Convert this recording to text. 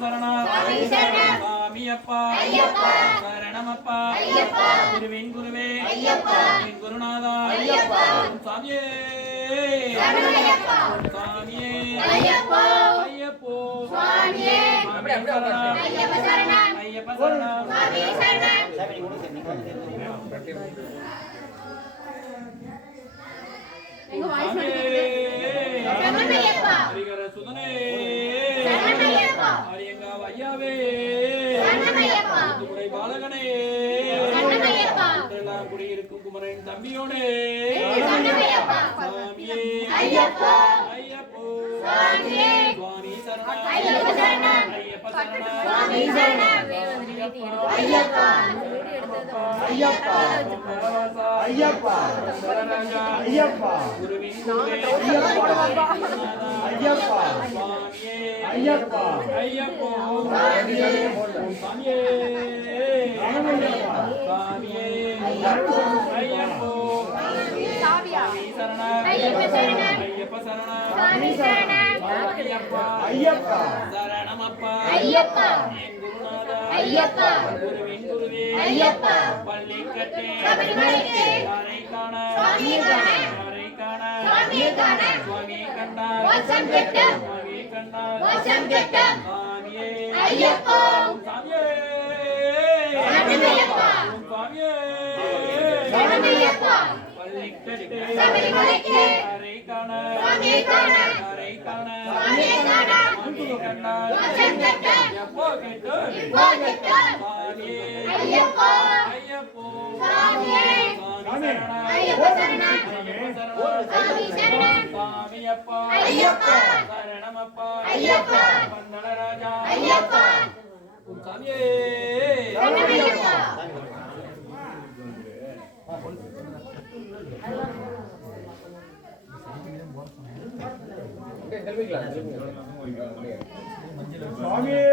சரணம் சாமியப்பா சரணமப்பா குருவின் குருவே குருநாதா சாமியே சாமியே ஐயப்போ சரணம் ஐயப்ப சரணம் ஹரிகர சுதனே ஹரியங்கா ஐயாவே துறை பாலகனே எல்லாம் குடியிருக்கும் குமரன் தம்பியோனே சாமியே ஐயப்போ சுவாமி சரணம் ஐயப்ப சரணம் ஐயப்பா ஐயப்பா ஐயப்பா குருவின் ஐயப்பா ஐயப்பா ஐயப்போ சாமியே சாமியே ஐயப்போ சாமி சரணம் ஐயப்ப சரணம் ஐயப்பா ஐயப்பா சரணமப்பா ஐயப்பா என் குருநாதா ஐயப்பா குருவின் குருவே ஐயப்பா பள்ளிக்கட்டே சபரிமலைக்கு யாரை காண சுவாமியே காண சுவாமியே காண சுவாமியே கண்டா வசம் கெட்ட சுவாமியே கண்டா வசம் கெட்ட சாமியே ஐயப்பா சாமியே ஐயப்பா சாமியே ஐயப்பா பள்ளிக்கட்டே சபரிமலைக்கு யாரை காண சுவாமியே காண யாரை காண சுவாமியே காண சுவாமியே கண்டா வசம் கெட்ட எப்போ கெட்ட சாமியே ஐயப்பா ஐயப்போ சாமியே ஐயப்ப சரணம் சாமி சரணம் சாமியப்பா ஐயப்பா சரணமப்பா ஐயப்பா பந்தள ராஜா ஐயப்பா சாமியே ஐயப்பா சாமியே